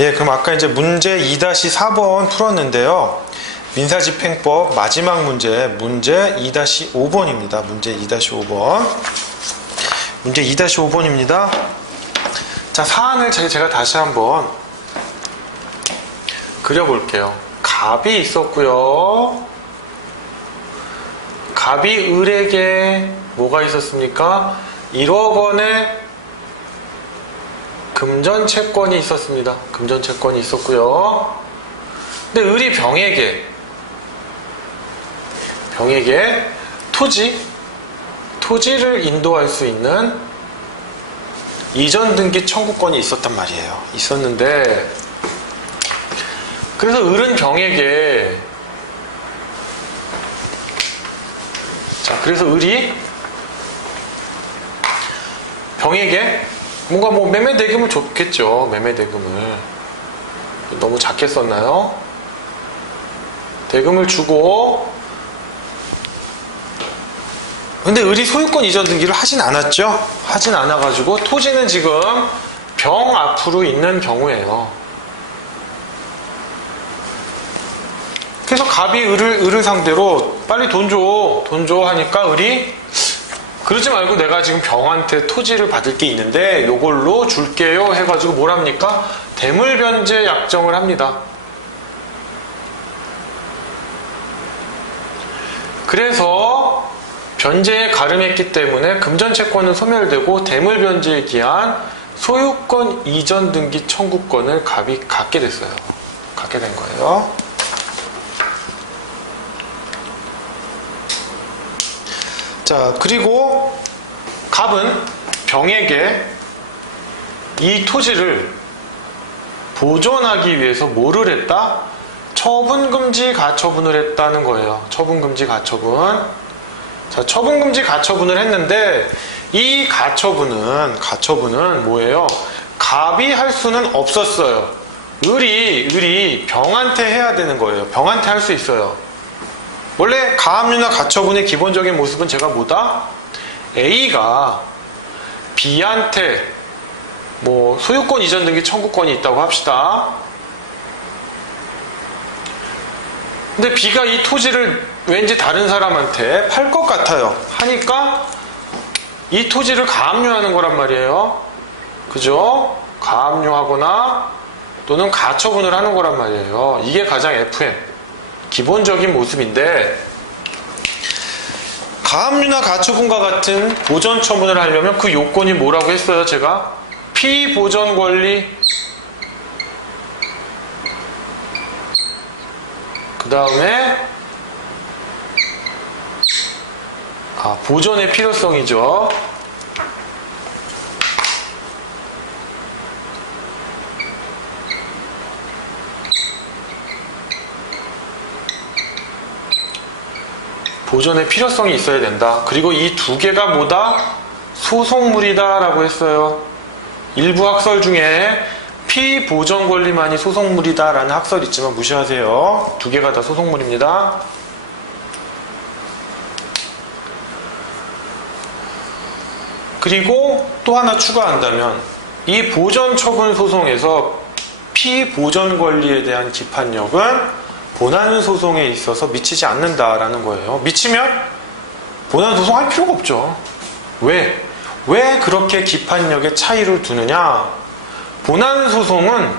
예, 그럼 아까 이제 문제 2-4번 풀었는데요. 민사집행법 마지막 문제 2-5번입니다. 문제 2-5번. 문제 2-5번입니다. 자, 사안을 제가 다시 한번 그려볼게요. 갑이 있었고요. 갑이 을에게 뭐가 있었습니까? 1억 원의 금전채권이 있었습니다. 금전채권이 있었고요. 근데 을이 병에게 토지를 인도할 수 있는 이전 등기 청구권이 있었단 말이에요. 있었는데, 그래서 을은 병에게, 자, 그래서 을이 병에게 뭔가 뭐 매매 대금을 줬겠죠. 매매 대금을. 너무 작게 썼나요? 대금을 주고, 근데 을이 소유권 이전 등기를 하진 않았죠. 하진 않아가지고 토지는 지금 병 앞으로 있는 경우예요. 그래서 갑이 을을 상대로 빨리 돈 줘 하니까 을이 그러지 말고 내가 지금 병한테 토지를 받을 게 있는데 요걸로 줄게요 해가지고 뭘 합니까? 대물변제 약정을 합니다. 그래서 변제에 가름했기 때문에 금전채권은 소멸되고 대물변제에 기한 소유권 이전 등기 청구권을 갑이 갖게 됐어요. 갖게 된 거예요. 자, 그리고 갑은 병에게 이 토지를 보존하기 위해서 뭐를 했다? 처분금지 가처분을 했다는 거예요. 처분금지 가처분. 자, 처분금지 가처분을 했는데 이 가처분은 뭐예요? 갑이 할 수는 없었어요. 을이 병한테 해야 되는 거예요. 병한테 할 수 있어요. 원래 가압류나 가처분의 기본적인 모습은 제가 뭐다? A가 B한테 뭐 소유권 이전 등기 청구권이 있다고 합시다. 근데 B가 이 토지를 왠지 다른 사람한테 팔 것 같아요. 하니까 이 토지를 가압류하는 거란 말이에요. 그죠? 가압류하거나 또는 가처분을 하는 거란 말이에요. 이게 가장 FM 기본적인 모습인데, 가압류나 가처분과 같은 보전 처분을 하려면 그 요건이 뭐라고 했어요? 제가 피보전 권리, 그 다음에 보전의 필요성이죠. 보전의 필요성이 있어야 된다. 그리고 이 두 개가 뭐다? 소송물이다 라고 했어요. 일부 학설 중에 피보전 권리만이 소송물이다 라는 학설이 있지만 무시하세요. 두 개가 다 소송물입니다. 그리고 또 하나 추가한다면 이 보전 처분 소송에서 피보전 권리에 대한 기판력은 본안 소송에 있어서 미치지 않는다라는 거예요. 미치면 본안 소송 할 필요가 없죠. 왜 그렇게 기판력에 차이를 두느냐? 본안 소송은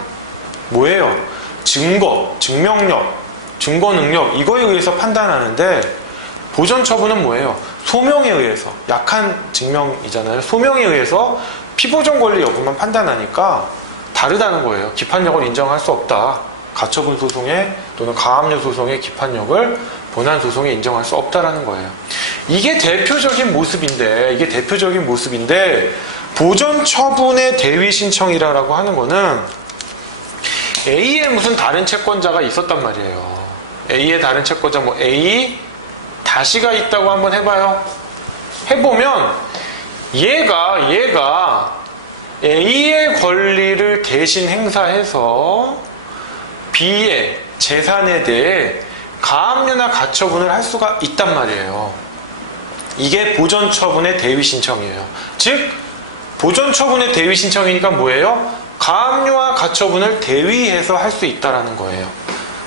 뭐예요? 증거, 증명력, 증거 능력 이거에 의해서 판단하는데, 보전 처분은 뭐예요? 소명에 의해서, 약한 증명이잖아요. 소명에 의해서 피보전 권리 여부만 판단하니까 다르다는 거예요. 기판력을 인정할 수 없다. 가처분 소송에 또는 가압류 소송의 기판력을 본안 소송에 인정할 수 없다라는 거예요. 이게 대표적인 모습인데 보전 처분의 대위 신청이라고 하는 거는 A에 무슨 다른 채권자가 있었단 말이에요. A의 다른 채권자 뭐 A 다시가 있다고 한번 해봐요. 해보면 얘가 A의 권리를 대신 행사해서 B의 재산에 대해 가압류나 가처분을 할 수가 있단 말이에요. 이게 보전처분의 대위 신청이에요. 즉 보전처분의 대위 신청이니까 뭐예요? 가압류와 가처분을 대위해서 할 수 있다라는 거예요.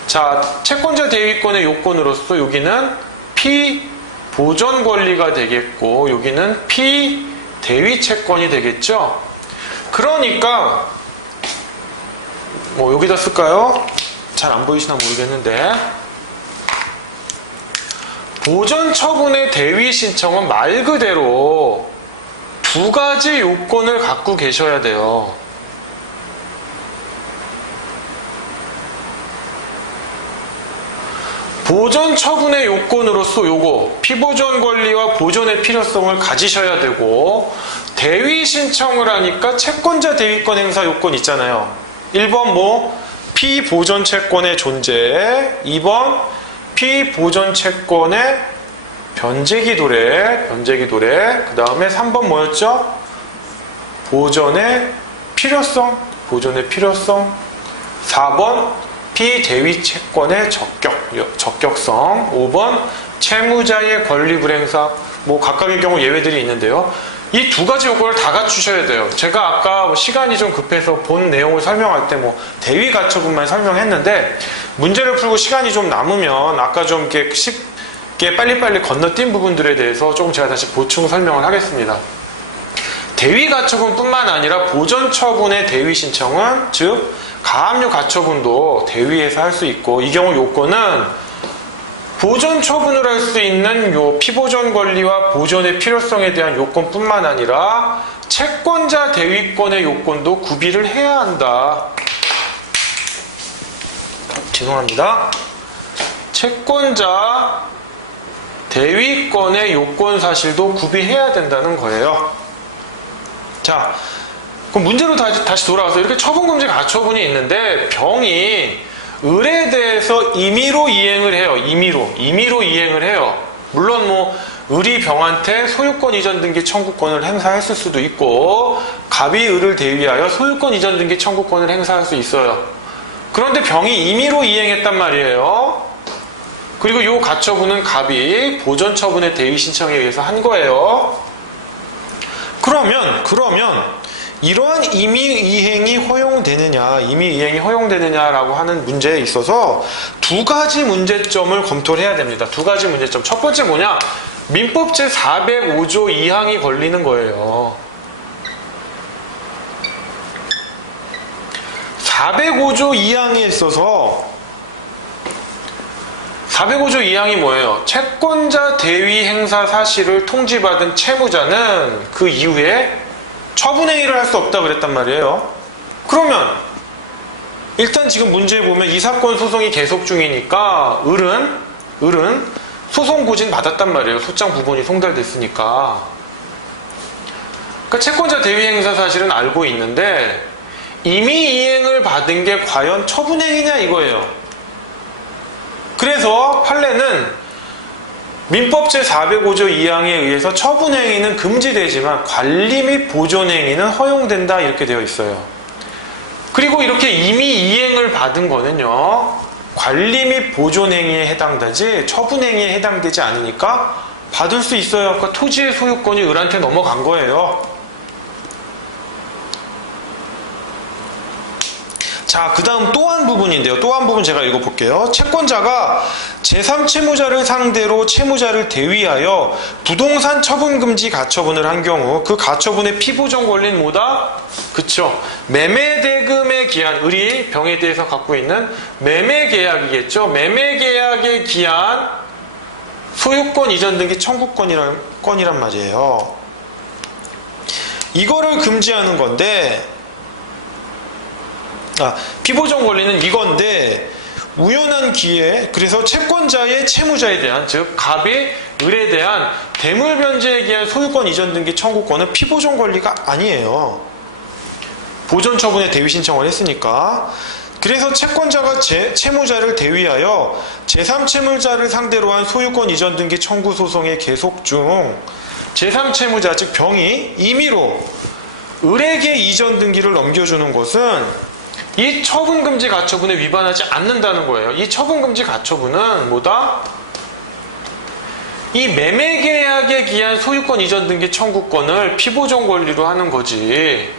자, 채권자 대위권의 요건으로서 여기는 피보전 권리가 되겠고 여기는 피대위 채권이 되겠죠. 그러니까 뭐 여기다 쓸까요? 잘 안 보이시나 모르겠는데, 보전 처분의 대위 신청은 말 그대로 두 가지 요건을 갖고 계셔야 돼요. 보전 처분의 요건으로서 요거 피보전 권리와 보존의 필요성을 가지셔야 되고, 대위 신청을 하니까 채권자 대위권 행사 요건 있잖아요. 1번 뭐 피보전 채권의 존재, 2번 피보전 채권의 변제기 도래, 그 다음에 3번 뭐였죠? 보존의 필요성, 4번 피대위 채권의 적격성, 5번 채무자의 권리 불행사, 뭐 각각의 경우 예외들이 있는데요. 이 두 가지 요건을 다 갖추셔야 돼요. 제가 아까 시간이 좀 급해서 본 내용을 설명할 때 뭐 대위 가처분만 설명했는데, 문제를 풀고 시간이 좀 남으면 아까 좀 이렇게 쉽게 빨리빨리 건너뛴 부분들에 대해서 조금 제가 다시 보충 설명을 하겠습니다. 대위 가처분뿐만 아니라 보전 처분의 대위 신청은, 즉 가압류 가처분도 대위에서 할 수 있고, 이 경우 요건은 보전 처분을 할 수 있는 요 피보전 권리와 보존의 필요성에 대한 요건뿐만 아니라 채권자 대위권의 요건도 구비를 해야 한다. 죄송합니다. 채권자 대위권의 요건 사실도 구비해야 된다는 거예요. 자, 그럼 문제로 다시 돌아와서, 이렇게 처분금지 가처분이 있는데 병이 을에 대해서 임의로 이행을 해요. 임의로 이행을 해요. 물론 뭐 을이 병한테 소유권 이전 등기 청구권을 행사했을 수도 있고, 갑이 을을 대위하여 소유권 이전 등기 청구권을 행사할 수 있어요. 그런데 병이 임의로 이행했단 말이에요. 그리고 이 가처분은 갑이 보전 처분의 대위 신청에 의해서 한 거예요. 그러면 이러한 임의 이행이 허용되느냐라고 하는 문제에 있어서 두 가지 문제점을 검토를 해야 됩니다. 두 가지 문제점. 첫 번째 뭐냐? 민법 제405조 2항이 걸리는 거예요. 405조 2항에 있어서 405조 2항이 뭐예요? 채권자 대위 행사 사실을 통지받은 채무자는 그 이후에 처분행위를 할 수 없다 그랬단 말이에요. 그러면 일단 지금 문제에 보면 이 사건 소송이 계속 중이니까 을은 소송 고진 받았단 말이에요. 소장 부본이 송달됐으니까. 그러니까 채권자 대위 행사 사실은 알고 있는데 임의 이행을 받은 게 과연 처분행위냐 이거예요. 그래서 판례는 민법 제405조 2항에 의해서 처분행위는 금지되지만 관리 및 보존행위는 허용된다 이렇게 되어 있어요. 그리고 이렇게 임의 이행을 받은 거는요, 관리 및 보존행위에 해당되지 처분행위에 해당되지 않으니까 받을 수 있어요. 그러니까 토지의 소유권이 을한테 넘어간 거예요. 자, 그 다음 또 한 부분인데요. 또 한 부분 제가 읽어볼게요. 채권자가 제3채무자를 상대로 채무자를 대위하여 부동산 처분금지 가처분을 한 경우 그 가처분의 피보전 권리는 뭐다? 그쵸. 매매대금의 기한, 을이 병에 대해서 갖고 있는 매매계약이겠죠. 매매계약의 기한, 소유권 이전 등기 청구권이란 말이에요. 이거를 금지하는 건데, 피보전 권리는 이건데, 우연한 기회, 그래서 채권자의 채무자에 대한, 즉 갑이 을에 대한 대물 변제에 기한 소유권 이전 등기 청구권은 피보전 권리가 아니에요. 보전 처분에 대위 신청을 했으니까. 그래서 채권자가 채무자를 대위하여 제3채무자를 상대로 한 소유권 이전 등기 청구 소송의 계속 중 제3채무자, 즉 병이 임의로 을에게 이전 등기를 넘겨주는 것은 이 처분금지 가처분에 위반하지 않는다는 거예요. 이 처분금지 가처분은 뭐다? 이 매매계약에 기한 소유권 이전 등기 청구권을 피보전 권리로 하는 거지.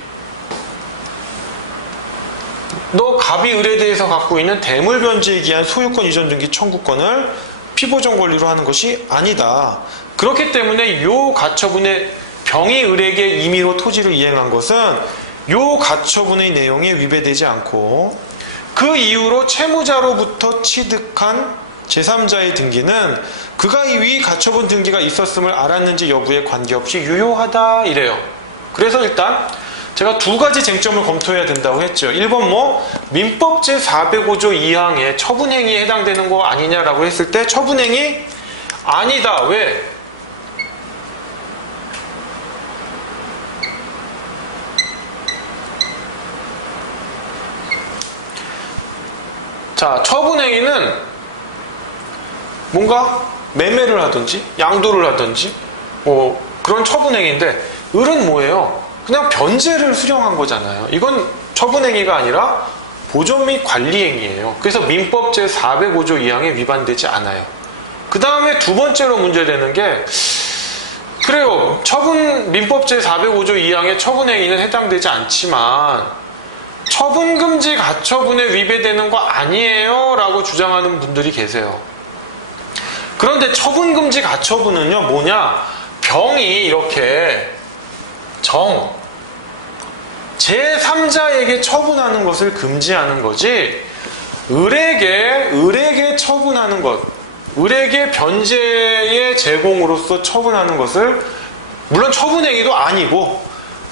너 갑이 을에 대해서 갖고 있는 대물 변제에 기한 소유권 이전 등기 청구권을 피보전 권리로 하는 것이 아니다. 그렇기 때문에 요 가처분의 병이 을에게 임의로 토지를 이행한 것은 요 가처분의 내용에 위배되지 않고 그 이후로 채무자로부터 취득한 제3자의 등기는 그가 위 가처분 등기가 있었음을 알았는지 여부에 관계없이 유효하다 이래요. 그래서 일단 제가 두 가지 쟁점을 검토해야 된다고 했죠. 1번 민법 제405조 2항에 처분행위에 해당되는 거 아니냐라고 했을 때 처분행위 아니다. 왜? 자, 처분행위는 뭔가 매매를 하든지 양도를 하든지 그런 처분행위인데 을은 뭐예요? 그냥 변제를 수령한 거잖아요. 이건 처분행위가 아니라 보존 및 관리행위예요. 그래서 민법 제405조 2항에 위반되지 않아요. 그 다음에 두 번째로 문제되는 게 그래요. 민법 제405조 2항의 처분행위는 해당되지 않지만 처분금지 가처분에 위배되는 거 아니에요 라고 주장하는 분들이 계세요. 그런데 처분금지 가처분은요 뭐냐, 병이 이렇게 제3자에게 처분하는 것을 금지하는 거지 을에게 처분하는 것, 을에게 변제의 제공으로서 처분하는 것을, 물론 처분행위도 아니고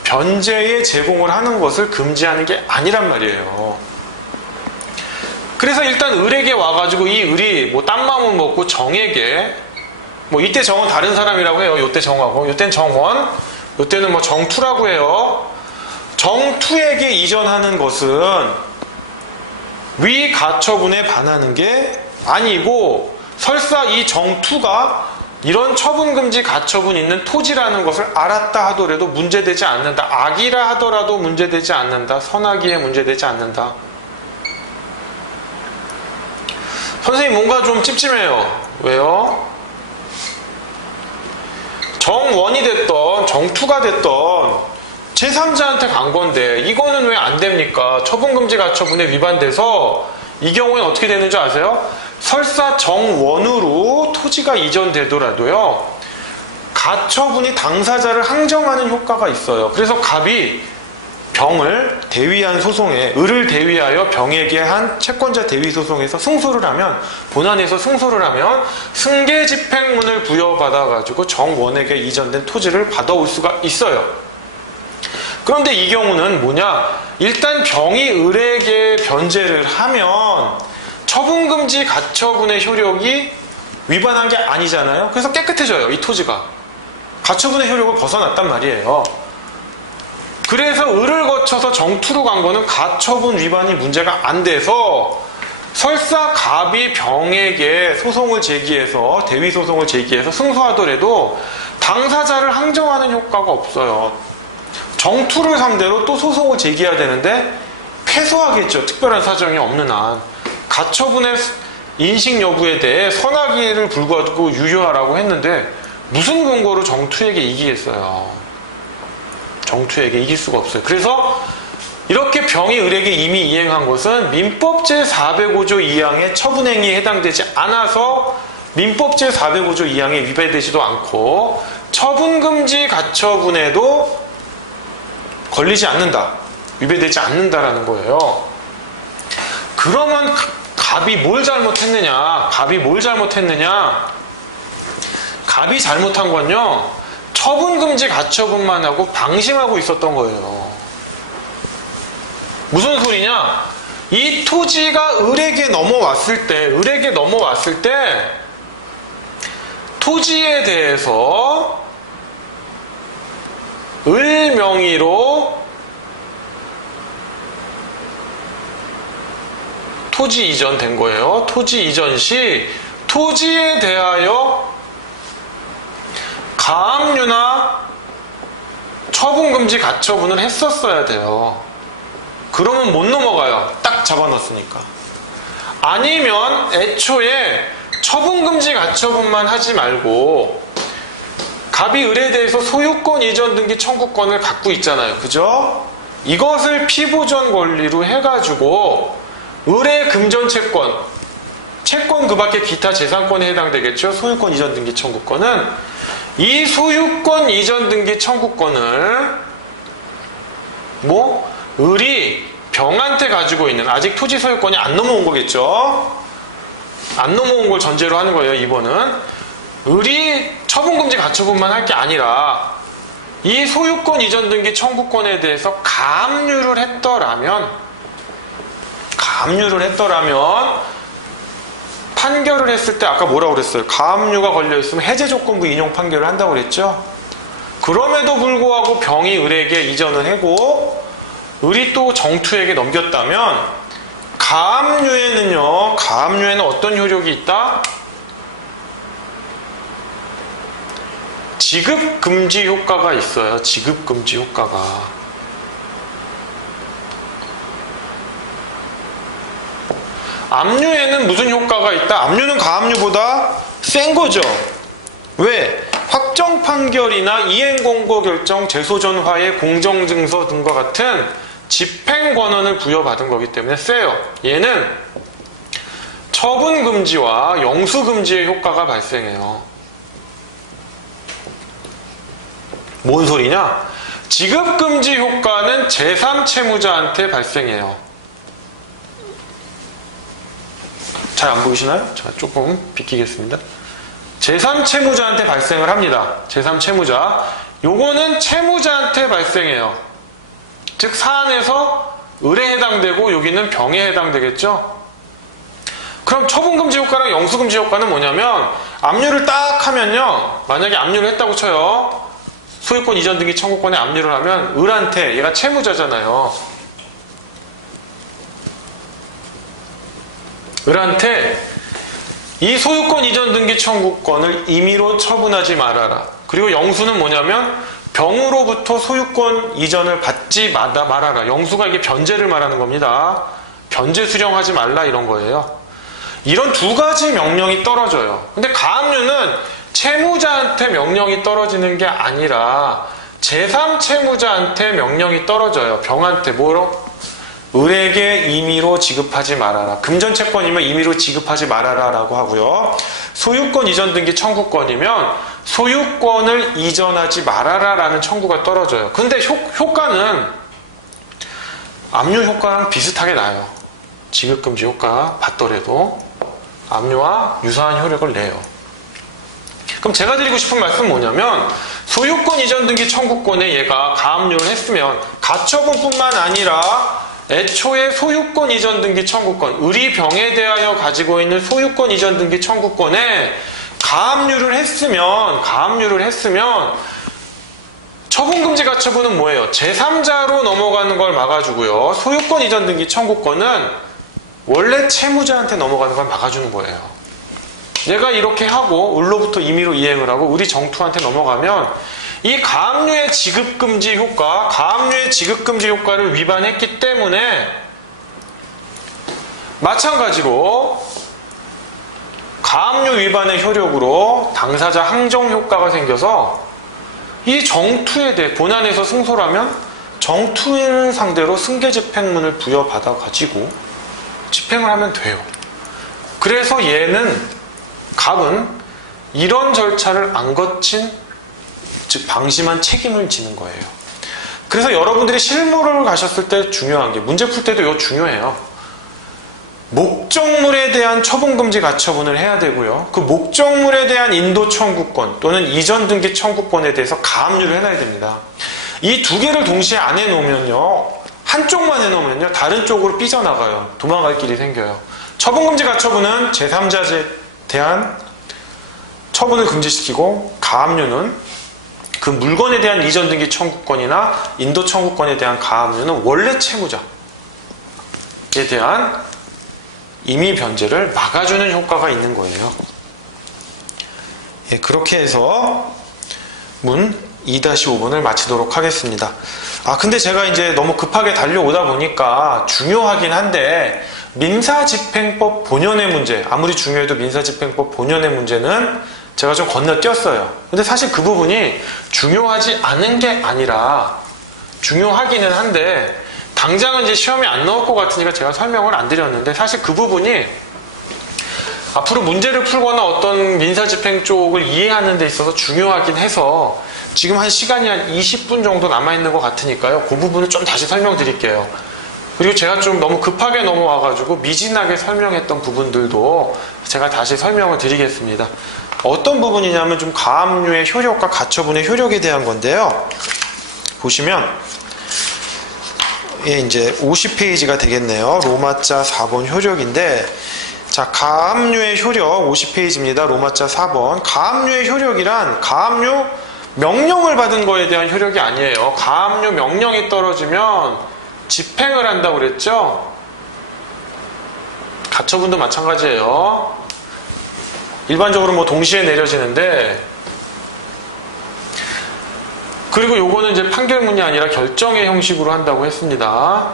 변제의 제공을 하는 것을 금지하는 게 아니란 말이에요. 그래서 일단 을에게 와가지고 이 을이 딴 마음을 먹고 정에게, 이때 정은 다른 사람이라고 해요. 요때 정하고, 요땐 정원, 요때는 정투라고 해요. 정투에게 이전하는 것은 위 가처분에 반하는 게 아니고 설사 이 정투가 이런 처분금지 가처분 있는 토지라는 것을 알았다 하더라도 문제되지 않는다. 악이라 하더라도 문제되지 않는다. 선악이에 문제되지 않는다. 선생님 뭔가 좀 찝찝해요. 왜요? 정원이 됐던 정투가 됐던 제3자한테 간 건데 이거는 왜 안 됩니까? 처분금지 가처분에 위반돼서 이 경우엔 어떻게 되는 줄 아세요? 설사 정원으로 토지가 이전되더라도요 가처분이 당사자를 항정하는 효과가 있어요. 그래서 갑이 병을 대위한 소송에, 을을 대위하여 병에게 한 채권자 대위 소송에서 승소를 하면, 본안에서 승소를 하면 승계집행문을 부여받아 가지고 정원에게 이전된 토지를 받아올 수가 있어요. 그런데 이 경우는 뭐냐, 일단 병이 을에게 변제를 하면 처분금지 가처분의 효력이 위반한 게 아니잖아요. 그래서 깨끗해져요. 이 토지가 가처분의 효력을 벗어났단 말이에요. 그래서 을을 거쳐서 정투로 간 거는 가처분 위반이 문제가 안 돼서 설사 갑이 병에게 소송을 제기해서, 대위 소송을 제기해서 승소하더라도 당사자를 항정하는 효과가 없어요. 정투를 상대로 또 소송을 제기해야 되는데 패소하겠죠. 특별한 사정이 없는 한. 가처분의 인식 여부에 대해 선악이를 불구하고 유효하라고 했는데 무슨 근거로 정투에게 이기겠어요. 정투에게 이길 수가 없어요. 그래서 이렇게 병이 을에게 이미 이행한 것은 민법 제405조 2항의 처분행위에 해당되지 않아서 민법 제405조 2항에 위배되지도 않고 처분금지 가처분에도 걸리지 않는다. 위배되지 않는다라는 거예요. 그러면 갑이 뭘 잘못했느냐? 갑이 잘못한 건요, 처분금지 가처분만 하고 방심하고 있었던 거예요. 무슨 소리냐? 이 토지가 을에게 넘어왔을 때 토지에 대해서 을 명의로 토지 이전된 거예요. 토지 이전 시 토지에 대하여 가압류나 처분금지 가처분을 했었어야 돼요. 그러면 못 넘어가요. 딱 잡아놨으니까. 아니면 애초에 처분금지 가처분만 하지 말고 갑이 을에 대해서 소유권 이전 등기 청구권을 갖고 있잖아요. 그죠? 이것을 피보전 권리로 해가지고 의뢰 금전 채권, 채권 그 밖에 기타 재산권에 해당되겠죠. 소유권 이전 등기 청구권은 이 소유권 이전 등기 청구권을 을이 병한테 가지고 있는, 아직 토지 소유권이 안 넘어온 거겠죠. 안 넘어온 걸 전제로 하는 거예요. 2번은 을이 처분금지 가처분만 할 게 아니라 이 소유권 이전 등기 청구권에 대해서 가압류를 했더라면 판결을 했을 때 아까 뭐라고 그랬어요? 가압류가 걸려있으면 해제조건부 인용 판결을 한다고 그랬죠? 그럼에도 불구하고 병이 을에게 이전을 하고 을이 또 정투에게 넘겼다면 가압류에는 어떤 효력이 있다? 지급금지 효과가 있어요. 지급금지 효과가. 압류에는 무슨 효과가 있다? 압류는 가압류보다 센 거죠. 왜? 확정 판결이나 이행 공고 결정, 재소전화의 공정증서 등과 같은 집행 권한을 부여받은 거기 때문에 세요. 얘는 처분 금지와 영수 금지의 효과가 발생해요. 뭔 소리냐? 지급 금지 효과는 제3채무자한테 발생해요. 잘 안 보이시나요? 자, 조금 비키겠습니다. 제3채무자한테 발생을 합니다. 제3채무자. 요거는 채무자한테 발생해요. 즉 사안에서 을에 해당되고 여기는 병에 해당되겠죠. 그럼 처분금지 효과랑 영수금지 효과는 뭐냐면 압류를 딱 하면요, 만약에 압류를 했다고 쳐요. 소유권 이전 등기 청구권에 압류를 하면 을한테, 얘가 채무자잖아요, 을한테 이 소유권 이전 등기 청구권을 임의로 처분하지 말아라. 그리고 영수는 뭐냐면 병으로부터 소유권 이전을 받지 말아라. 영수가 이게 변제를 말하는 겁니다. 변제 수령하지 말라 이런 거예요. 이런 두 가지 명령이 떨어져요. 근데 가압류는 채무자한테 명령이 떨어지는 게 아니라 제3채무자한테 명령이 떨어져요. 병한테 뭐로? 을에게 임의로 지급하지 말아라. 금전채권이면 임의로 지급하지 말아라 라고 하고요. 소유권 이전 등기 청구권이면 소유권을 이전하지 말아라 라는 청구가 떨어져요. 근데 효과는 압류 효과랑 비슷하게 나요. 지급금지 효과 받더라도 압류와 유사한 효력을 내요. 그럼 제가 드리고 싶은 말씀은 뭐냐면 소유권 이전 등기 청구권에 얘가 가압류를 했으면 가처분뿐만 아니라 애초에 소유권 이전 등기 청구권, 을이 병에 대하여 가지고 있는 소유권 이전 등기 청구권에 가압류를 했으면 처분금지 가처분은 뭐예요? 제3자로 넘어가는 걸 막아주고요. 소유권 이전 등기 청구권은 원래 채무자한테 넘어가는 걸 막아주는 거예요. 얘가 이렇게 하고 을로부터 임의로 이행을 하고 을이 정투한테 넘어가면 이 가압류의 지급금지 효과, 가압류의 지급금지 효과를 위반했기 때문에 마찬가지로 가압류 위반의 효력으로 당사자 항정 효과가 생겨서 이 정투에 대해 본안에서 승소라면 정투를 상대로 승계집행문을 부여받아 가지고 집행을 하면 돼요. 그래서 갑은 이런 절차를 안 거친, 즉 방심한 책임을 지는 거예요. 그래서 여러분들이 실무를 가셨을 때 중요한 게, 문제 풀 때도 이거 중요해요. 목적물에 대한 처분금지 가처분을 해야 되고요. 그 목적물에 대한 인도 청구권 또는 이전 등기 청구권에 대해서 가압류를 해놔야 됩니다. 이 두 개를 동시에 안 해놓으면요, 한쪽만 해놓으면요 다른 쪽으로 삐져나가요. 도망갈 길이 생겨요. 처분금지 가처분은 제3자에 대한 처분을 금지시키고, 가압류는 그 물건에 대한 이전 등기 청구권이나 인도 청구권에 대한 가압류는 원래 채무자에 대한 임의 변제를 막아주는 효과가 있는 거예요. 예, 그렇게 해서 문 2-5번을 마치도록 하겠습니다. 근데 제가 이제 너무 급하게 달려오다 보니까 중요하긴 한데, 민사집행법 본연의 문제, 아무리 중요해도 민사집행법 본연의 문제는 제가 좀 건너뛰었어요. 근데 사실 그 부분이 중요하지 않은 게 아니라 중요하기는 한데 당장은 이제 시험에 안 나올 것 같으니까 제가 설명을 안 드렸는데, 사실 그 부분이 앞으로 문제를 풀거나 어떤 민사집행 쪽을 이해하는 데 있어서 중요하긴 해서 지금 한 시간이 한 20분 정도 남아있는 것 같으니까요. 그 부분을 좀 다시 설명드릴게요. 그리고 제가 좀 너무 급하게 넘어와가지고 미진하게 설명했던 부분들도 제가 다시 설명을 드리겠습니다. 어떤 부분이냐면 좀 가압류의 효력과 가처분의 효력에 대한 건데요. 보시면 예, 이제 50페이지가 되겠네요. 로마자 4번 효력인데, 자, 가압류의 효력 50페이지입니다. 로마자 4번. 가압류의 효력이란 가압류 명령을 받은 거에 대한 효력이 아니에요. 가압류 명령이 떨어지면 집행을 한다고 그랬죠? 가처분도 마찬가지예요. 일반적으로 뭐 동시에 내려지는데, 그리고 요거는 이제 판결문이 아니라 결정의 형식으로 한다고 했습니다.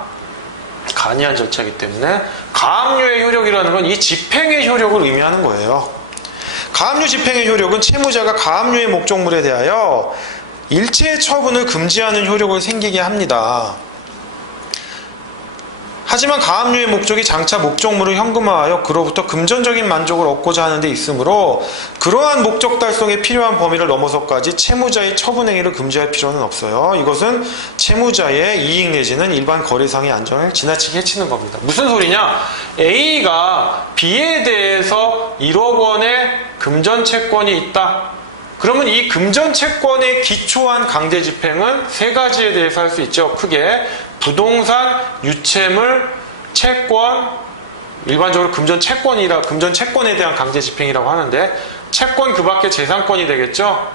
간이한 절차이기 때문에 가압류의 효력이라는 건 이 집행의 효력을 의미하는 거예요. 가압류 집행의 효력은 채무자가 가압류의 목적물에 대하여 일체의 처분을 금지하는 효력을 생기게 합니다. 하지만 가압류의 목적이 장차 목적물을 현금화하여 그로부터 금전적인 만족을 얻고자 하는 데 있으므로 그러한 목적 달성에 필요한 범위를 넘어서까지 채무자의 처분 행위를 금지할 필요는 없어요. 이것은 채무자의 이익 내지는 일반 거래상의 안전을 지나치게 해치는 겁니다. 무슨 소리냐? A가 B에 대해서 1억 원의 금전채권이 있다. 그러면 이 금전채권에 기초한 강제집행은 세 가지에 대해서 할 수 있죠. 크게 부동산, 유채물, 채권, 일반적으로 금전채권에 대한 강제집행이라고 하는데, 채권 그 밖에 재산권이 되겠죠.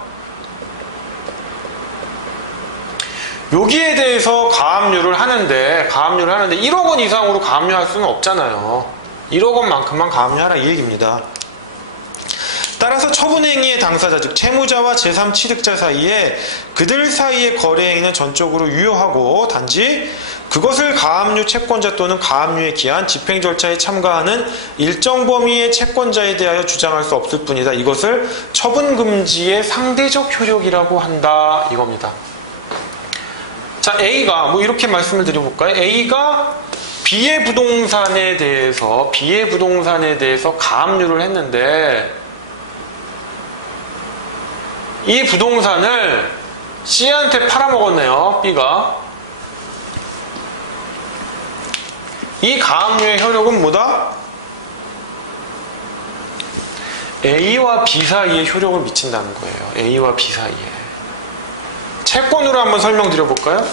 여기에 대해서 가압류를 하는데 1억 원 이상으로 가압류할 수는 없잖아요. 1억 원만큼만 가압류하라 이 얘기입니다. 따라서 처분행위의 당사자, 즉 채무자와 제3취득자 사이에 그들 사이의 거래행위는 전적으로 유효하고 단지 그것을 가압류 채권자 또는 가압류에 기한 집행 절차에 참가하는 일정 범위의 채권자에 대하여 주장할 수 없을 뿐이다. 이것을 처분금지의 상대적 효력이라고 한다 이겁니다. 자, A가 뭐 이렇게 말씀을 드려볼까요? A가 B의 부동산에 대해서 가압류를 했는데, 이 부동산을 C한테 팔아먹었네요. B가. 이 가압류의 효력은 뭐다? A와 B 사이에 효력을 미친다는 거예요. A와 B 사이에. 채권으로 한번 설명드려볼까요?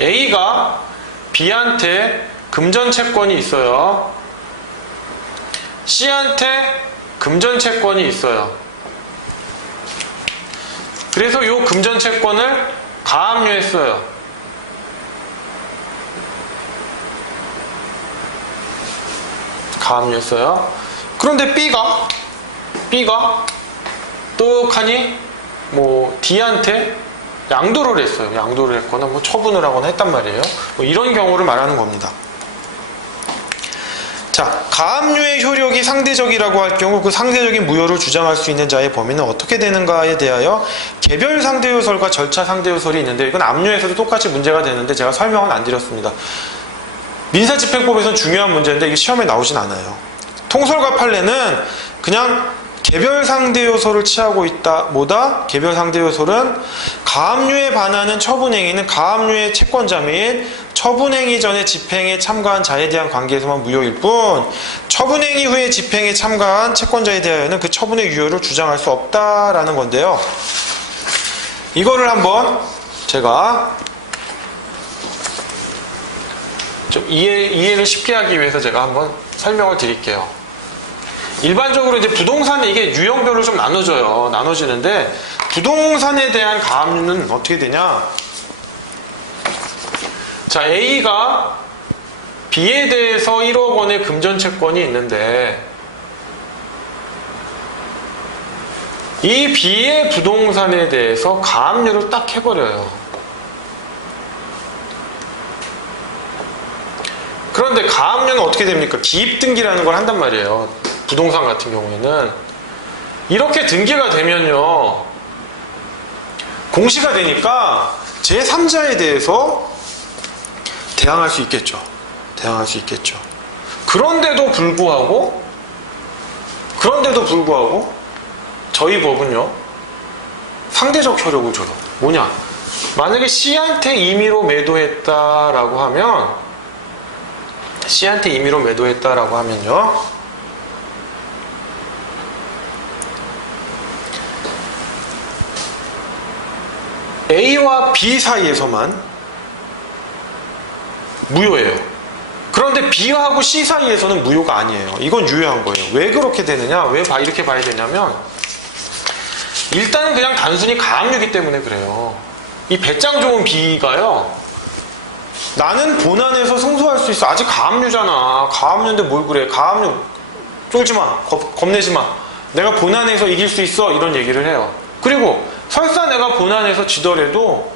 A가 B한테 금전채권이 있어요. C한테 금전채권이 있어요. 그래서 이 금전채권을 가압류했어요. 그런데 B가 떡하니 뭐 D한테 양도를 했어요. 양도를 했거나 뭐 처분을 하거나 했단 말이에요. 뭐 이런 경우를 말하는 겁니다. 자, 가압류의 효력이 상대적이라고 할 경우 그 상대적인 무효를 주장할 수 있는 자의 범위는 어떻게 되는가에 대하여 개별 상대요설과 절차 상대요설이 있는데, 이건 압류에서도 똑같이 문제가 되는데 제가 설명은 안 드렸습니다. 민사집행법에서는 중요한 문제인데 이게 시험에 나오진 않아요. 통설과 판례는 그냥 개별 상대요소를 취하고 있다. 뭐다? 개별 상대요소는 가압류에 반하는 처분행위는 가압류의 채권자 및 처분행위 전에 집행에 참가한 자에 대한 관계에서만 무효일 뿐, 처분행위 후에 집행에 참가한 채권자에 대하여는 그 처분의 유효를 주장할 수 없다라는 건데요. 이거를 한번 제가 좀 이해를 쉽게 하기 위해서 제가 한번 설명을 드릴게요. 일반적으로 이제 부동산에 이게 유형별로 좀 나눠지는데, 부동산에 대한 가압류는 어떻게 되냐? 자, A가 B에 대해서 1억 원의 금전채권이 있는데, 이 B의 부동산에 대해서 가압류를 딱 해버려요. 그런데 가압류는 어떻게 됩니까? 기입등기라는 걸 한단 말이에요. 부동산 같은 경우에는 이렇게 등기가 되면요, 공시가 되니까 제3자에 대해서 대항할 수 있겠죠. 그런데도 불구하고 저희 법은요, 상대적 효력을 줘요. 뭐냐? 만약에 C한테 임의로 매도했다라고 하면요, A와 B 사이에서만 무효예요. 그런데 B하고 C 사이에서는 무효가 아니에요. 이건 유효한 거예요. 왜 그렇게 되느냐? 왜 이렇게 봐야 되냐면, 일단은 그냥 단순히 가압류이기 때문에 그래요. 이 배짱 좋은 B가요, 나는 본안에서 승소할 수 있어. 아직 가압류잖아. 가압류인데 뭘 그래. 가압류 쫄지 마. 겁내지 마. 내가 본안에서 이길 수 있어. 이런 얘기를 해요. 그리고 설사 내가 본안에서 지더라도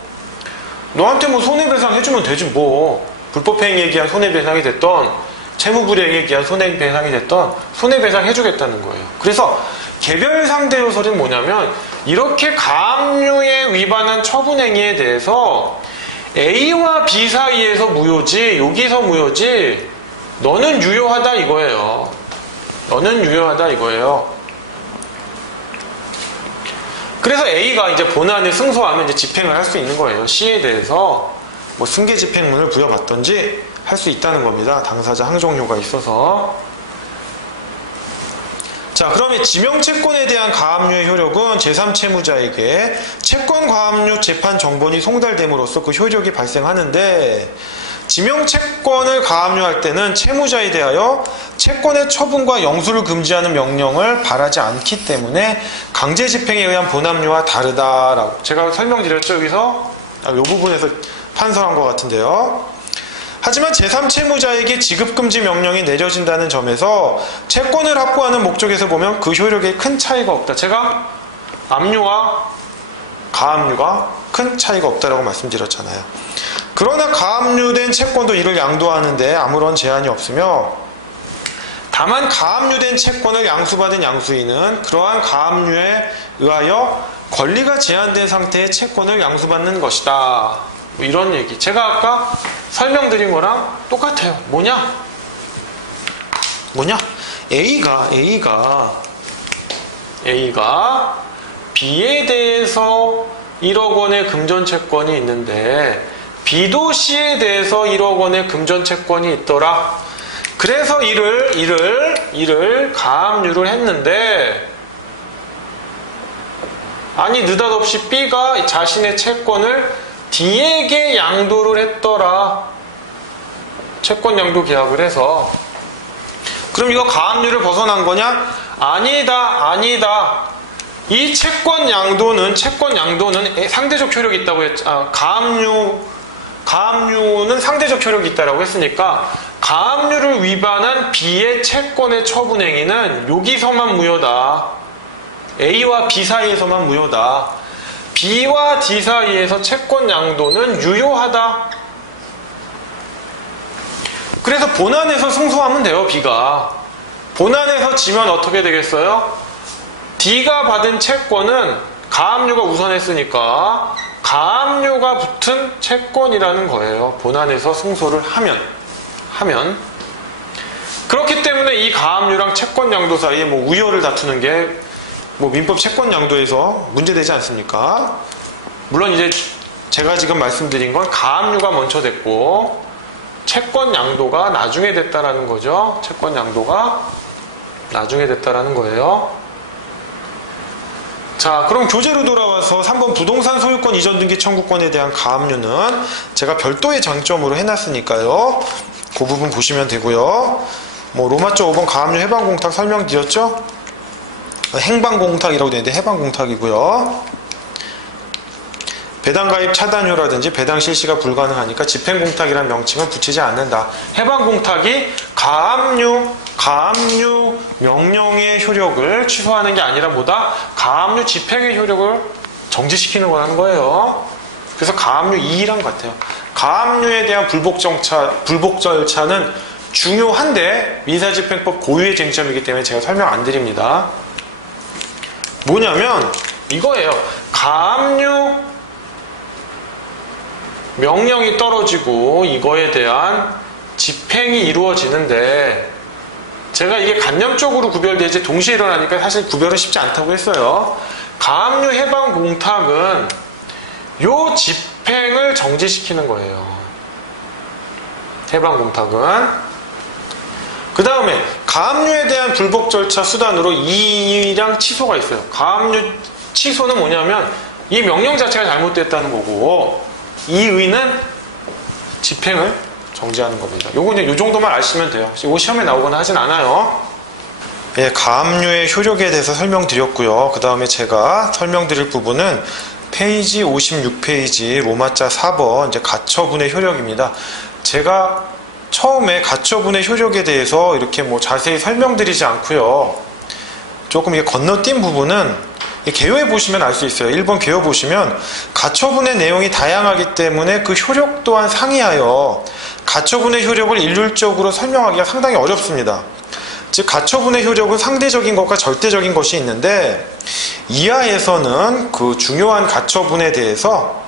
너한테 뭐 손해배상 해주면 되지 뭐. 불법행위에 기한 손해배상이 됐던, 채무불이행에 기한 손해배상이 됐던 손해배상 해주겠다는 거예요. 그래서 개별 상대 요설은 뭐냐면, 이렇게 가압류에 위반한 처분행위에 대해서 A와 B 사이에서 무효지, 여기서 무효지, 너는 유효하다 이거예요. 그래서 A가 이제 본안에 승소하면 이제 집행을 할 수 있는 거예요. C에 대해서 뭐 승계 집행문을 부여받던지 할 수 있다는 겁니다. 당사자 항정료가 있어서. 자, 그러면 지명채권에 대한 가압류의 효력은 제3채무자에게 채권 가압류 재판 정본이 송달됨으로써 그 효력이 발생하는데, 지명채권을 가압류할 때는 채무자에 대하여 채권의 처분과 영수를 금지하는 명령을 발하지 않기 때문에 강제집행에 의한 본압류와 다르다라고 제가 설명드렸죠. 여기서 이 부분에서 판서한 것 같은데요. 하지만 제3채무자에게 지급금지 명령이 내려진다는 점에서 채권을 확보하는 목적에서 보면 그 효력에 큰 차이가 없다. 제가 압류와 가압류가 큰 차이가 없다라고 말씀드렸잖아요. 그러나 가압류된 채권도 이를 양도하는데 아무런 제한이 없으며, 다만 가압류된 채권을 양수받은 양수인은 그러한 가압류에 의하여 권리가 제한된 상태의 채권을 양수받는 것이다. 뭐 이런 얘기. 제가 아까 설명드린 거랑 똑같아요. 뭐냐? A가 B에 대해서 1억 원의 금전채권이 있는데 B도 C에 대해서 1억 원의 금전채권이 있더라. 그래서 이를 가압류를 했는데, 아니 느닷없이 B가 자신의 채권을 D에게 양도를 했더라. 채권 양도 계약을 해서. 그럼 이거 가압류를 벗어난 거냐? 아니다. 이 채권 양도는 상대적 효력이 있다고 했죠. 가압류는 상대적 효력이 있다고 했으니까 가압류를 위반한 B의 채권의 처분행위는 여기서만 무효다. A와 B 사이에서만 무효다. B와 D 사이에서 채권 양도는 유효하다. 그래서 본안에서 승소하면 돼요. B가 본안에서 지면 어떻게 되겠어요? D가 받은 채권은 가압류가 우선했으니까 가압류가 붙은 채권이라는 거예요. 본안에서 승소를 하면. 그렇기 때문에 이 가압류랑 채권 양도 사이에 뭐 우열을 다투는 게 뭐 민법 채권 양도에서 문제되지 않습니까? 물론 이제 제가 지금 말씀드린 건 가압류가 먼저 됐고 채권 양도가 나중에 됐다라는 거죠. 채권 양도가 나중에 됐다라는 거예요. 자, 그럼 교재로 돌아와서 3번 부동산 소유권 이전 등기 청구권에 대한 가압류는 제가 별도의 장점으로 해놨으니까요. 그 부분 보시면 되고요. 뭐 로마자 5번 가압류 해방공탁 설명드렸죠? 행방공탁이라고 되는데 해방공탁이고요. 배당가입 차단효라든지 배당 실시가 불가능하니까 집행공탁이라는 명칭은 붙이지 않는다. 해방공탁이 가압류 명령의 효력을 취소하는 게 아니라 뭐다? 가압류 집행의 효력을 정지시키는 거라는 거예요. 그래서 가압류 2랑 같아요. 가압류에 대한 불복 절차는 중요한데 민사집행법 고유의 쟁점이기 때문에 제가 설명 안 드립니다. 뭐냐면 이거예요. 가압류 명령이 떨어지고 이거에 대한 집행이 이루어지는데, 제가 이게 간접적으로 구별되지 동시에 일어나니까 사실 구별은 쉽지 않다고 했어요. 가압류 해방 공탁은 요 집행을 정지시키는 거예요. 해방 공탁은. 그 다음에 가압류에 대한 불복 절차 수단으로 이의랑 취소가 있어요. 가압류 취소는 뭐냐면 이 명령 자체가 잘못됐다는 거고, 이의는 집행을 정지하는 겁니다. 요거 요 정도만 아시면 돼요. 이거 시험에 나오거나 하진 않아요. 예, 가압류의 효력에 대해서 설명드렸고요. 그 다음에 제가 설명드릴 부분은 페이지 56페이지 로마자 4번 이제 가처분의 효력입니다. 제가 처음에 가처분의 효력에 대해서 이렇게 뭐 자세히 설명드리지 않고요. 조금 이게 건너뛴 부분은 개요에 보시면 알 수 있어요. 1번 개요 보시면 가처분의 내용이 다양하기 때문에 그 효력 또한 상이하여 가처분의 효력을 일률적으로 설명하기가 상당히 어렵습니다. 즉 가처분의 효력은 상대적인 것과 절대적인 것이 있는데, 이하에서는 그 중요한 가처분에 대해서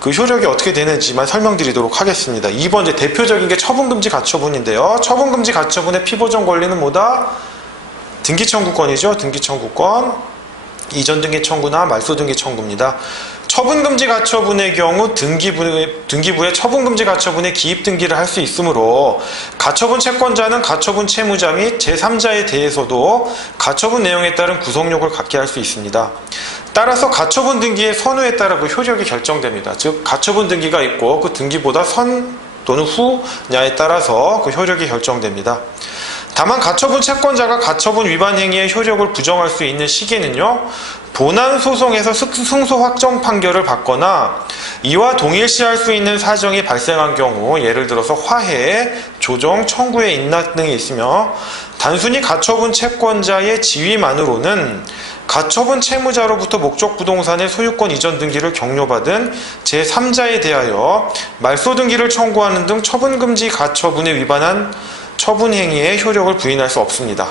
그 효력이 어떻게 되는지만 설명드리도록 하겠습니다. 2번 이제 대표적인 게 처분금지 가처분인데요. 처분금지 가처분의 피보전 권리는 뭐다? 등기청구권이죠. 등기청구권. 이전 등기 청구나 말소 등기 청구입니다. 처분금지 가처분의 경우 등기부에 처분금지 가처분의 기입 등기를 할 수 있으므로 가처분 채권자는 가처분 채무자 및 제3자에 대해서도 가처분 내용에 따른 구속력을 갖게 할 수 있습니다. 따라서 가처분 등기의 선후에 따라 그 효력이 결정됩니다. 즉 가처분 등기가 있고 그 등기보다 선 또는 후냐에 따라서 그 효력이 결정됩니다. 다만 가처분 채권자가 가처분 위반 행위의 효력을 부정할 수 있는 시기는요, 본안 소송에서 승소 확정 판결을 받거나 이와 동일시할 수 있는 사정이 발생한 경우, 예를 들어서 화해, 조정, 청구의 인락 등이 있으며, 단순히 가처분 채권자의 지위만으로는 가처분 채무자로부터 목적 부동산의 소유권 이전 등기를 격려받은 제3자에 대하여 말소 등기를 청구하는 등 처분금지 가처분에 위반한 처분 행위의 효력을 부인할 수 없습니다.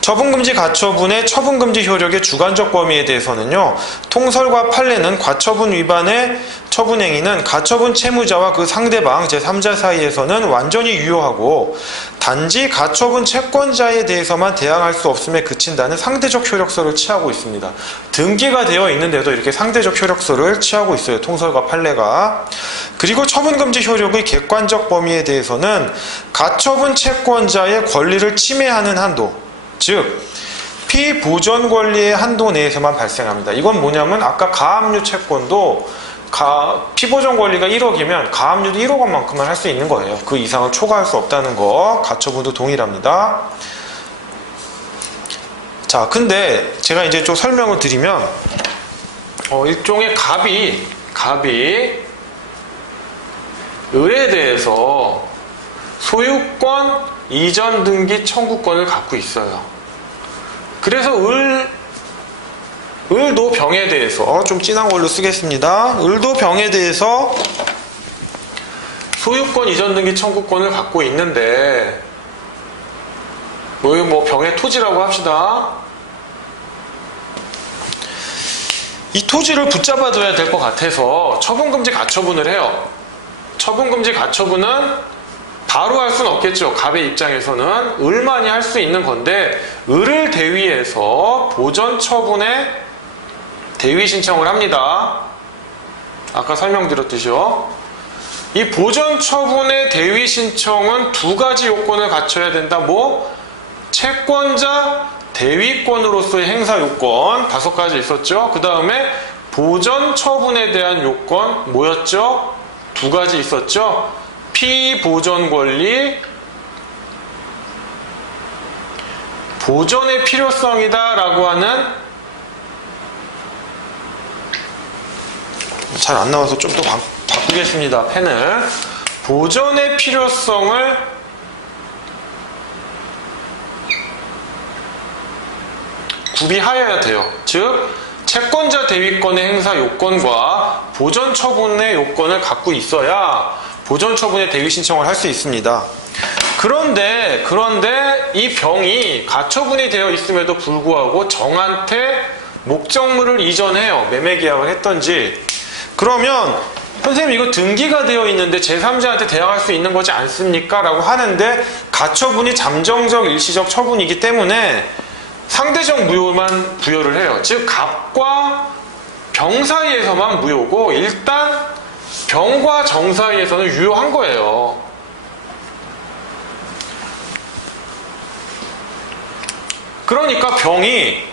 처분금지 가처분의 처분금지 효력의 주관적 범위에 대해서는요, 통설과 판례는 가처분 위반의 처분 행위는 가처분 채무자와 그 상대방 제3자 사이에서는 완전히 유효하고 단지 가처분 채권자에 대해서만 대항할 수 없음에 그친다는 상대적 효력서를 취하고 있습니다. 등기가 되어 있는데도 이렇게 상대적 효력서를 취하고 있어요. 통설과 판례가. 그리고 처분금지 효력의 객관적 범위에 대해서는 가처분 채권자의 권리를 침해하는 한도, 즉 피보전 권리의 한도 내에서만 발생합니다. 이건 뭐냐면 아까 가압류 채권도 피보전 권리가 1억이면 가압류도 1억 원만큼만 할 수 있는 거예요. 그 이상을 초과할 수 없다는 거. 가처분도 동일합니다. 자, 근데 제가 이제 좀 설명을 드리면 일종의 갑이 을에 대해서 소유권 이전 등기 청구권을 갖고 있어요. 그래서 을도 병에 대해서 좀 진한 걸로 쓰겠습니다. 을도 병에 대해서 소유권 이전 등기 청구권을 갖고 있는데, 뭐 병의 토지라고 합시다. 이 토지를 붙잡아둬야 될 것 같아서 처분금지 가처분을 해요. 처분금지 가처분은 바로 할 수는 없겠죠. 갑의 입장에서는 을만이 할 수 있는 건데, 을을 대위해서 보전 처분에 대위 신청을 합니다. 아까 설명드렸듯이요. 이 보전 처분의 대위 신청은 두 가지 요건을 갖춰야 된다. 채권자 대위권으로서의 행사 요건 5가지 있었죠. 그 다음에 보전 처분에 대한 요건 뭐였죠? 2가지 있었죠. 피보전 권리, 보전의 필요성이다 라고 하는, 잘 안 나와서 좀 더 바꾸겠습니다. 펜을. 보전의 필요성을 구비하여야 돼요. 즉 채권자 대위권의 행사 요건과 보전 처분의 요건을 갖고 있어야 보전 처분의 대위 신청을 할 수 있습니다. 그런데 이 병이 가처분이 되어 있음에도 불구하고 정한테 목적물을 이전해요. 매매 계약을 했던지. 그러면 선생님 이거 등기가 되어 있는데 제3자한테 대항할 수 있는 거지 않습니까? 라고 하는데 가처분이 잠정적 일시적 처분이기 때문에 상대적 무효만 부여를 해요. 즉 갑과 병 사이에서만 무효고 일단 병과 정 사이에서는 유효한 거예요. 그러니까 병이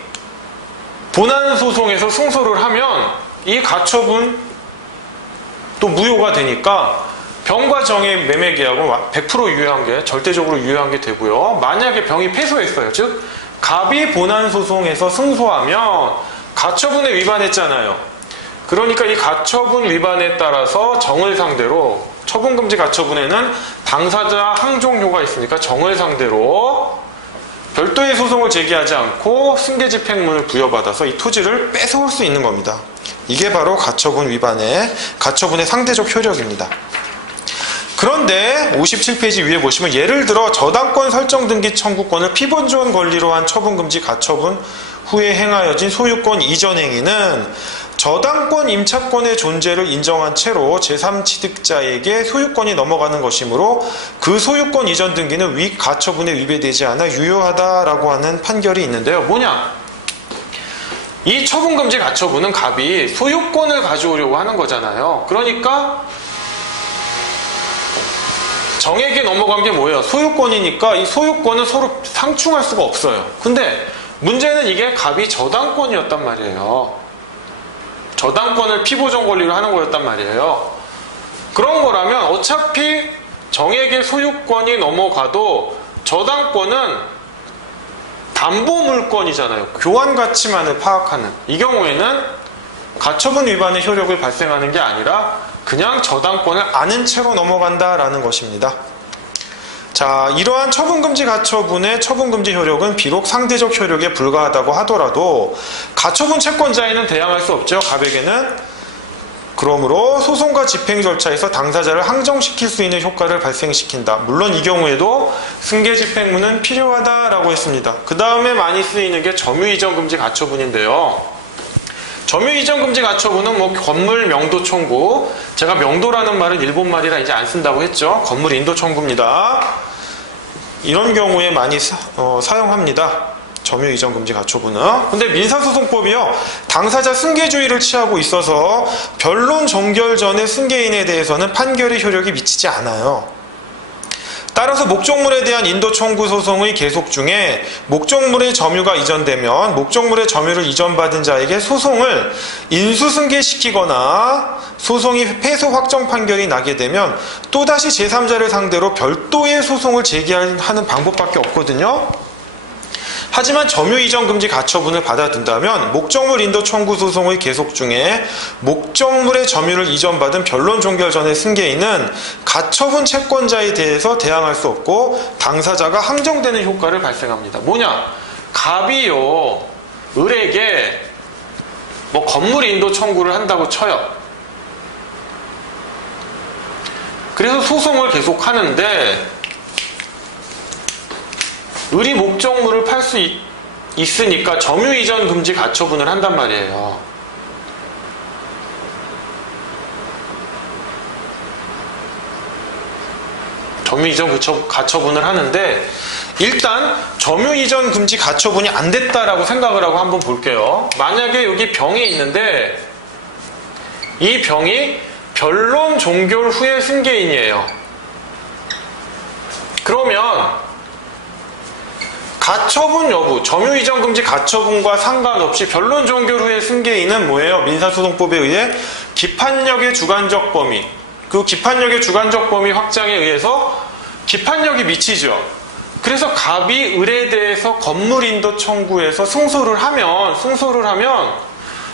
본안 소송에서 승소를 하면 이 가처분 또 무효가 되니까 병과 정의 매매 계약은 100% 유효한 게 절대적으로 유효한 게 되고요. 만약에 병이 패소했어요. 즉 갑이 본안 소송에서 승소하면 가처분에 위반했잖아요. 그러니까 이 가처분 위반에 따라서 정을 상대로 처분금지 가처분에는 당사자 항종료가 있으니까 정을 상대로 별도의 소송을 제기하지 않고 승계집행문을 부여받아서 이 토지를 뺏어올 수 있는 겁니다. 이게 바로 가처분의 상대적 효력입니다. 그런데 57페이지 위에 보시면 예를 들어 저당권 설정 등기 청구권을 피보존 권리로 한 처분금지 가처분 후에 행하여진 소유권 이전 행위는 저당권 임차권의 존재를 인정한 채로 제3취득자에게 소유권이 넘어가는 것이므로 그 소유권 이전 등기는 위 가처분에 위배되지 않아 유효하다라고 하는 판결이 있는데요. 뭐냐? 이 처분금지 가처분은 갑이 소유권을 가져오려고 하는 거잖아요. 그러니까 정에게 넘어간 게 뭐예요? 소유권이니까 이 소유권은 서로 상충할 수가 없어요. 근데 문제는 이게 갑이 저당권이었단 말이에요. 저당권을 피보존 권리로 하는 거였단 말이에요. 그런 거라면 어차피 정에게 소유권이 넘어가도 저당권은 담보물권이잖아요. 교환 가치만을 파악하는. 이 경우에는 가처분 위반의 효력을 발생하는 게 아니라 그냥 저당권을 아는 채로 넘어간다라는 것입니다. 자, 이러한 처분금지 가처분의 처분금지 효력은 비록 상대적 효력에 불과하다고 하더라도 가처분 채권자에는 대항할 수 없죠. 갑에게는. 그러므로 소송과 집행 절차에서 당사자를 항정시킬 수 있는 효과를 발생시킨다. 물론 이 경우에도 승계집행문은 필요하다라고 했습니다. 그 다음에 많이 쓰이는 게 점유이전금지 가처분인데요. 점유이전금지 가처분은 뭐 건물 명도 청구, 제가 명도라는 말은 일본 말이라 이제 안 쓴다고 했죠. 건물 인도 청구입니다. 이런 경우에 많이 사용합니다. 점유이전금지 가처분은. 근데 민사소송법이요, 당사자 승계주의를 취하고 있어서 변론 종결 전의 승계인에 대해서는 판결의 효력이 미치지 않아요. 따라서 목적물에 대한 인도 청구 소송의 계속 중에 목적물의 점유가 이전되면 목적물의 점유를 이전받은 자에게 소송을 인수승계시키거나 소송이 패소 확정 판결이 나게 되면 또다시 제3자를 상대로 별도의 소송을 제기하는 방법밖에 없거든요. 하지만 점유이전금지 가처분을 받아든다면 목적물 인도 청구 소송의 계속 중에 목적물의 점유를 이전받은 변론 종결 전의 승계인은 가처분 채권자에 대해서 대항할 수 없고 당사자가 항정되는 효과를 발생합니다. 뭐냐? 갑이요, 을에게 뭐 건물 인도 청구를 한다고 쳐요. 그래서 소송을 계속 하는데 을이 목적물을 팔 수 있으니까 점유이전 금지 가처분을 한단 말이에요. 점유이전 가처분을 하는데 일단 점유이전 금지 가처분이 안 됐다라고 생각을 하고 한번 볼게요. 만약에 여기 병이 있는데 이 병이 변론 종결 후의 승계인이에요. 그러면 가처분 여부, 점유이전금지 가처분과 상관없이 변론 종결 후의 승계인은 뭐예요? 민사소송법에 의해 기판력의 주관적 범위, 그 기판력의 주관적 범위 확장에 의해서 기판력이 미치죠. 그래서 갑이 을에 대해서 건물인도 청구해서 승소를 하면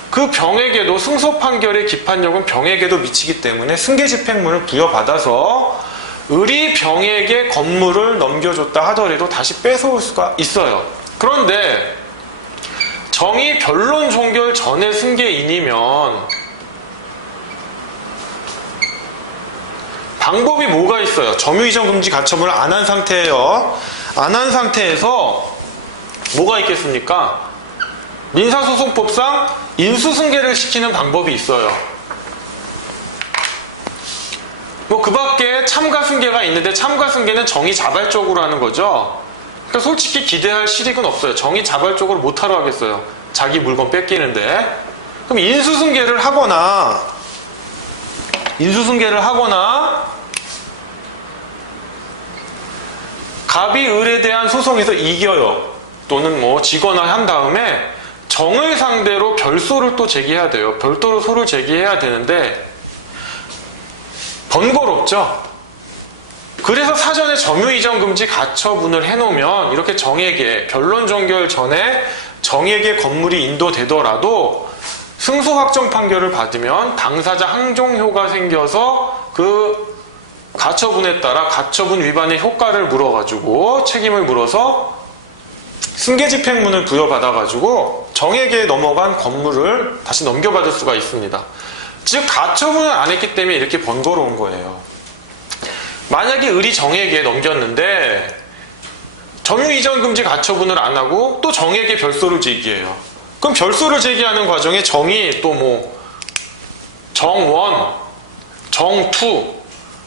그 병에게도 승소 판결의 기판력은 병에게도 미치기 때문에 승계집행문을 부여받아서 을이 병에게 건물을 넘겨줬다 하더라도 다시 뺏어올 수가 있어요. 그런데 정이 변론 종결 전의 승계인이면 방법이 뭐가 있어요? 점유이전금지 가처분을 안 한 상태예요. 안 한 상태에서 뭐가 있겠습니까? 민사소송법상 인수승계를 시키는 방법이 있어요. 그 밖에 참가승계가 있는데 참가승계는 정의 자발적으로 하는 거죠. 그러니까 솔직히 기대할 실익은 없어요. 정의 자발적으로 못하러 하겠어요. 자기 물건 뺏기는데. 그럼 인수승계를 하거나 갑이 을에 대한 소송에서 이겨요. 또는 뭐 지거나 한 다음에 정을 상대로 별소를 또 제기해야 돼요. 별도로 소를 제기해야 되는데 번거롭죠. 그래서 사전에 점유이전금지 가처분을 해놓으면 이렇게 정에게 변론 종결 전에 정에게 건물이 인도되더라도 승소 확정 판결을 받으면 당사자 항종효가 생겨서 그 가처분에 따라 가처분 위반의 효과를 물어가지고 책임을 물어서 승계집행문을 부여받아가지고 정에게 넘어간 건물을 다시 넘겨받을 수가 있습니다. 즉 가처분을 안 했기 때문에 이렇게 번거로운 거예요. 만약에 을이 정에게 넘겼는데 점유이전금지 가처분을 안 하고 또 정에게 별소를 제기해요. 그럼 별소를 제기하는 과정에 정이 또 뭐 정원, 정투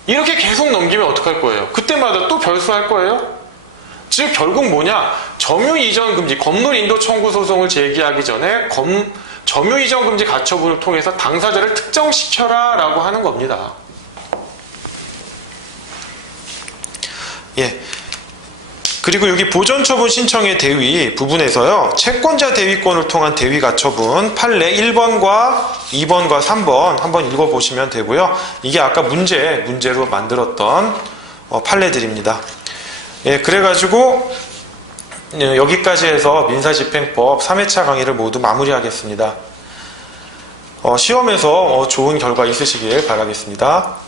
이렇게 계속 넘기면 어떡할 거예요? 그때마다 또 별소할 거예요? 즉 결국 뭐냐? 점유이전금지 건물인도 청구 소송을 제기하기 전에 점유이전금지 가처분을 통해서 당사자를 특정시켜라 라고 하는 겁니다. 예. 그리고 여기 보전처분 신청의 대위 부분에서요. 채권자 대위권을 통한 대위 가처분 판례 1번과 2번과 3번 한번 읽어보시면 되고요. 이게 아까 문제로 만들었던 판례들입니다. 예, 그래가지고 여기까지 해서 민사집행법 3회차 강의를 모두 마무리하겠습니다. 시험에서 좋은 결과 있으시길 바라겠습니다.